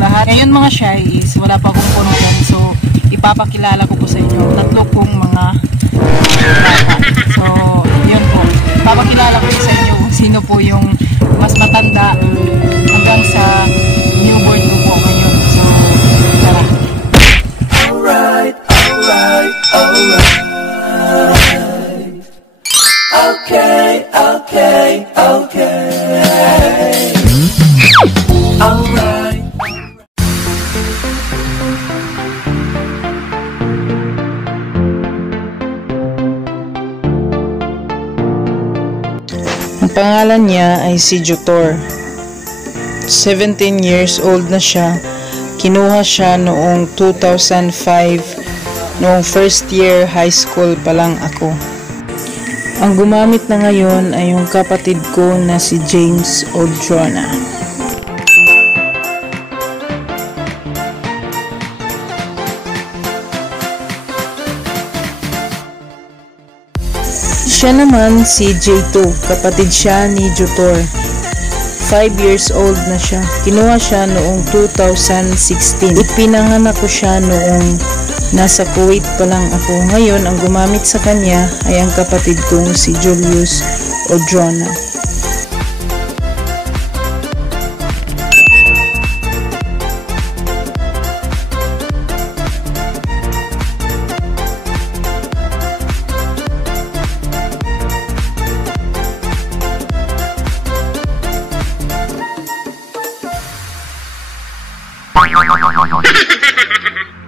lahat. Ngayon mga shy is wala pa akong pununan. So, ipapakilala ko po sa inyo. Tatlo pong mga bata. So, yun po. Ipapakilala ko sa inyo kung sino po yung mas matanda hanggang sa newborn ko po ngayon. So, tara. Alright, alright, alright. Okay, okay, okay. Alright. Ang pangalan niya ay si Jotor. 17 years old na siya. Kinuha siya noong 2005, noong first year high school pa lang ako. Ang gumamit na ngayon ay yung kapatid ko na si James o Jonah. Siya naman si J2, kapatid siya ni Jotor. 5 years old na siya. Kinuha siya noong 2016. Ipinanganak ko siya noong nasa Kuwait pa lang ako. Ngayon, ang gumamit sa kanya ay ang kapatid kong si Julius o Jonah.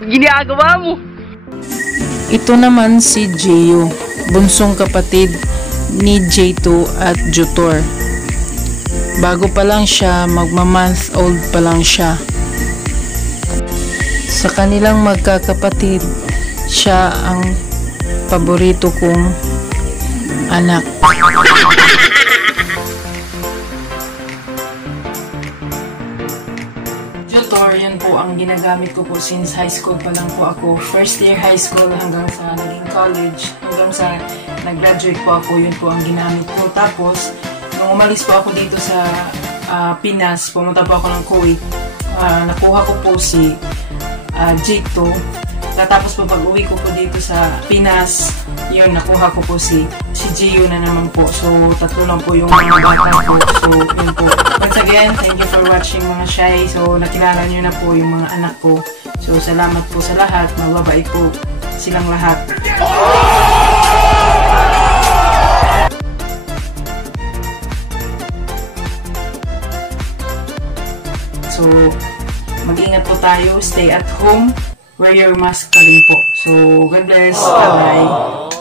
Ginagawa mo? Ito naman si Gio, bunsong kapatid ni J2 at Jotor. Bago pa lang siya, magma-month old pa lang siya. Sa kanilang magkakapatid, siya ang paborito kong anak. Jotor, yun po ang ginagamit ko po since high school pa lang po ako. First year high school hanggang sa naging college, hanggang sa nag-graduate po ako, yun po ang ginamit ko. Tapos, nung umalis po ako dito sa Pinas, pumunta po ako ng Kuwait, nakuha ko po si J2. Tapos po pag-uwi ko po dito sa Pinas, yun, nakuha ko po si Gio na naman po. So, tatlo lang po yung mga bata po. So, yun po. Once again, thank you for watching mga shy. So, nakilala nyo na po yung mga anak ko. So, salamat po sa lahat. Mababait po silang lahat. So, mag-ingat po tayo. Stay at home. Wear your mask pa rin po. So, God bless. Bye-bye.